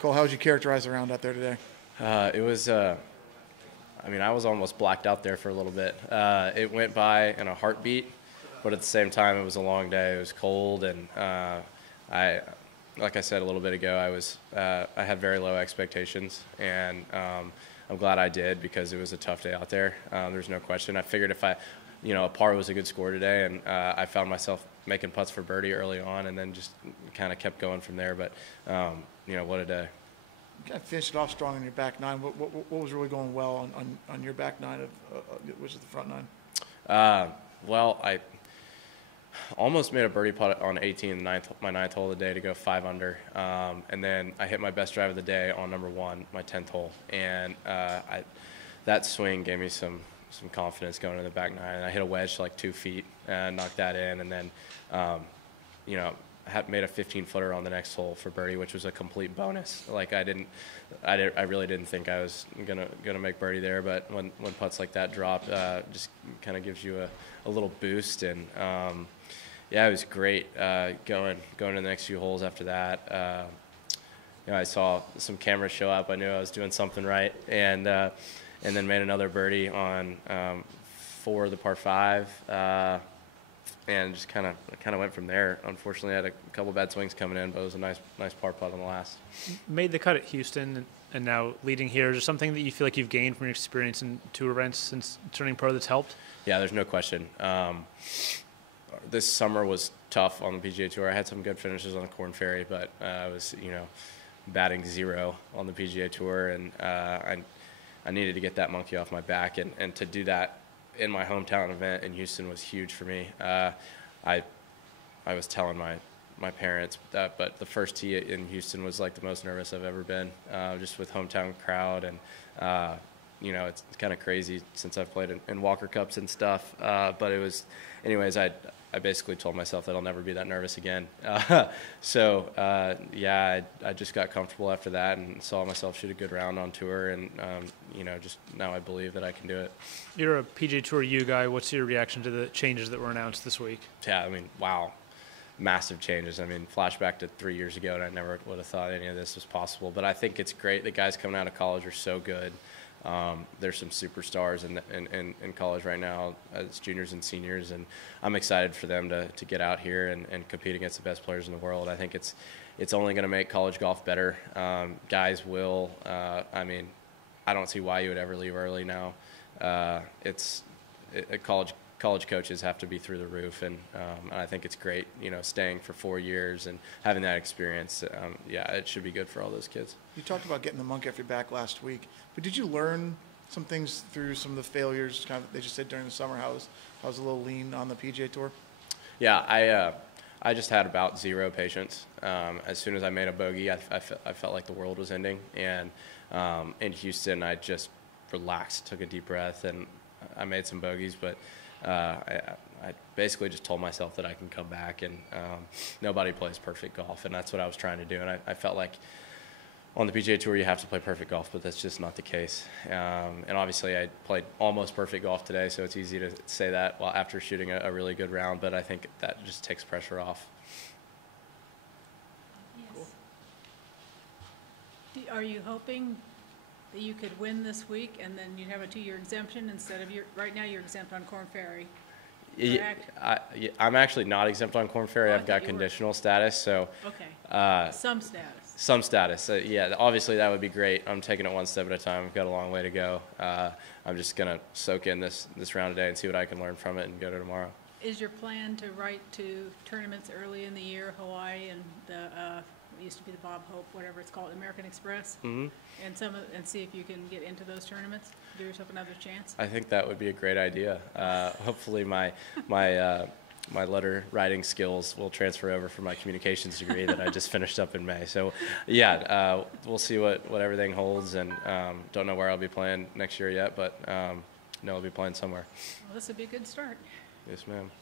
Cole, how would you characterize the round out there today? It was, I mean, I was almost blacked out there for a little bit. It went by in a heartbeat, but at the same time, it was a long day. It was cold, and like I said a little bit ago, I had very low expectations, and I'm glad I did because it was a tough day out there. There's no question. I figured if a par was a good score today, and I found myself making putts for birdie early on, and then just kind of kept going from there. But what a day. You kind of finished it off strong on your back nine. What was really going well on your back nine, which is the front nine? Well, I almost made a birdie putt on 18, my ninth hole of the day to go 5 under. And then I hit my best drive of the day on number 1, my 10th hole. And that swing gave me some confidence going to the back nine. And I hit a wedge to like 2 feet and knocked that in. And then, made a 15-footer on the next hole for birdie, which was a complete bonus. Like I really didn't think I was gonna make birdie there, but when putts like that drop, just kind of gives you a little boost. And yeah, it was great going to the next few holes after that. I saw some cameras show up. I knew I was doing something right, and then made another birdie on 4, the par 5. And just kind of went from there. Unfortunately, I had a couple bad swings coming in, but it was a nice par putt on the last. Made the cut at Houston and now leading here. Is there something that you feel like you've gained from your experience in tour events since turning pro that's helped? Yeah, there's no question. This summer was tough on the PGA Tour. I had some good finishes on the Corn Ferry, but I was, batting 0 on the PGA Tour, and I needed to get that monkey off my back, and to do that in my hometown event in Houston was huge for me. I was telling my parents that, but the first tee in Houston was like the most nervous I've ever been, just with hometown crowd, and it's kind of crazy since I've played in Walker Cups and stuff. But it was, anyways, I basically told myself that I'll never be that nervous again. I just got comfortable after that and saw myself shoot a good round on tour, and just now I believe that I can do it. You're a PGA Tour U guy. What's your reaction to the changes that were announced this week? Yeah, I mean, wow, massive changes. I mean, flashback to 3 years ago, and I never would have thought any of this was possible. But I think it's great. The guys coming out of college are so good. There's some superstars in college right now as juniors and seniors, and I'm excited for them to get out here and compete against the best players in the world. I think it's only going to make college golf better. Guys will, I don't see why you would ever leave early now. College coaches have to be through the roof, and I think it's great, staying for 4 years and having that experience. It should be good for all those kids. You talked about getting the monkey off your back last week, but did you learn some things through some of the failures kind of they just said during the summer? How was a little lean on the PGA Tour? Yeah, I just had about 0 patience. As soon as I made a bogey, I felt like the world was ending. And in Houston, I just relaxed, took a deep breath, and I made some bogeys. But I basically just told myself that I can come back, and nobody plays perfect golf, and that's what I was trying to do. And I felt like on the PGA Tour you have to play perfect golf, but that's just not the case. And obviously I played almost perfect golf today, so it's easy to say that after shooting a really good round, but I think that just takes pressure off. Yes. Cool. Are you hoping that you could win this week and then you'd have a 2-year exemption instead of right now you're exempt on Corn Ferry? I'm actually not exempt on Corn Ferry. I've got conditional status, so okay. Some status. Some status. Yeah, obviously that would be great. I'm taking it one step at a time. I've got a long way to go. I'm just gonna soak in this round today and see what I can learn from it and go to tomorrow. Is your plan to write to tournaments early in the year, Hawaii and the it used to be the Bob Hope, whatever it's called, American Express, and see if you can get into those tournaments? Give yourself another chance. I think that would be a great idea. Hopefully, my letter writing skills will transfer over from my communications degree that I just finished up in May. So, yeah, we'll see what everything holds, and don't know where I'll be playing next year yet, but know I'll be playing somewhere. Well, this would be a good start. Yes, ma'am.